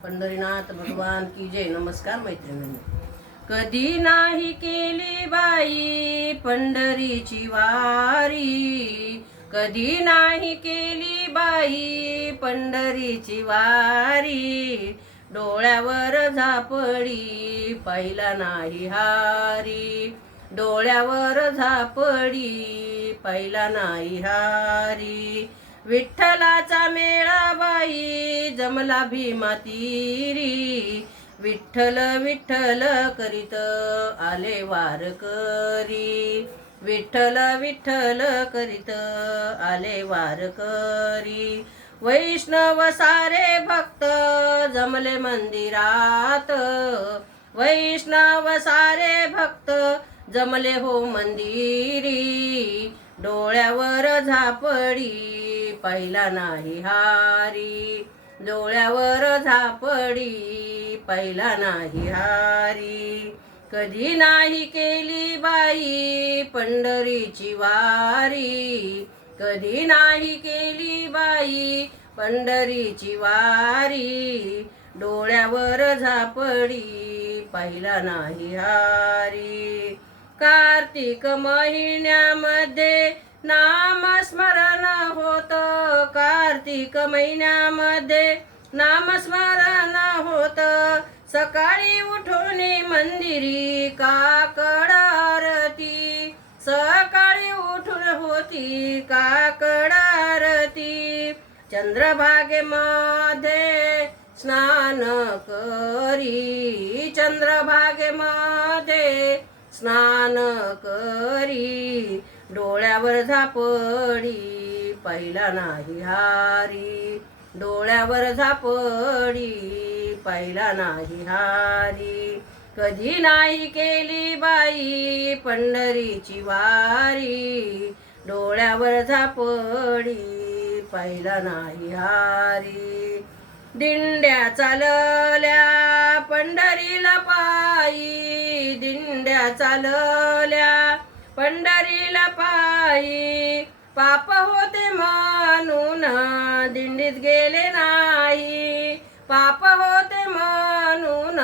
पंढरीनाथ भगवान की जय। नमस्कार मैत्रिणींनो. कधी नाही केली बाई पंढरीची वारी, कधी नाही केली बाई पंढरीची वारी. डोळ्यावर झापडी पाहिला नाही हारी, डोळ्यावर झापडी पाहिला नाही हारी. विठ्ठलाचा मेळा बाई जमला भीमा तीरी, विठ्ठल विठ्ठल करीत आले वारकरी, विठ्ठल विठ्ठल करीत आले वारकरी. वैष्णव सारे भक्त जमले मंदिरात, वैष्णव सारे भक्त जमले हो मंदिरी. डोळ्यावर झापडी पाहिला नाही हारी, डोळ्यावर झापडी पाहिला नाही हारी. कधी नाही केली बाई पंढरीची वारी, कधी नाही केली बाई पंढरीची वारी. डोळ्यावर झापडी पाहिला नाही हारी. कार्तिक महिन्यामध्ये नामस्मरण होत, कार्तिक महिन्यामध्ये नामस्मरण होत. सकाळी उठून मंदिरी काकड आरती, सकाळी उठून होती काकड आरती. चंद्रभागेमध्ये स्नान करी, चंद्रभागेमध्ये स्नान करी. डोळ्यावर झापडी पाहिला नाही हारी, डोळ्यावर झापडी पाहिला नाही हारी. कधी नाही केली बाई पंढरीची वारी, डोळ्यावर झापडी पाहिला नाही हारी. दिंड्या चालल्या पंढरीला पायी, दिंड्या चालल्या पंढरीला पायी. पाप होते म्हणून दिंडीत गेले नाही, पाप होते म्हणून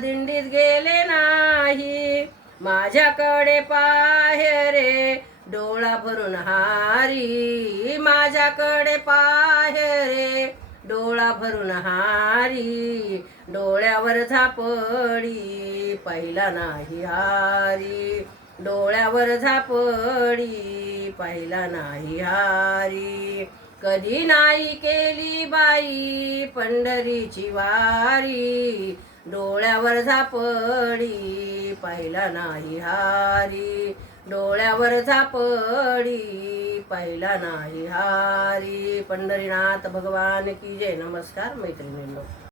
दिंडीत गेले नाही. माझ्याकडे पाहे रे डोळा भरून हारी, माझ्याकडे पाहे रे डोळा भरून हारी. डोळ्यावर झापडी पाहिला नाही हारी, डोळ्यावर झापडी पाहिला नाही हारी. कधी नाही केली बाई पंढरीची वारी, डोळ्यावर झापडी पाहिला नाही हारी, डोळ्यावर झापडी पाहिला नाही हारी. पंढरीनाथ भगवान की जय. नमस्कार मैत्रिणींनो.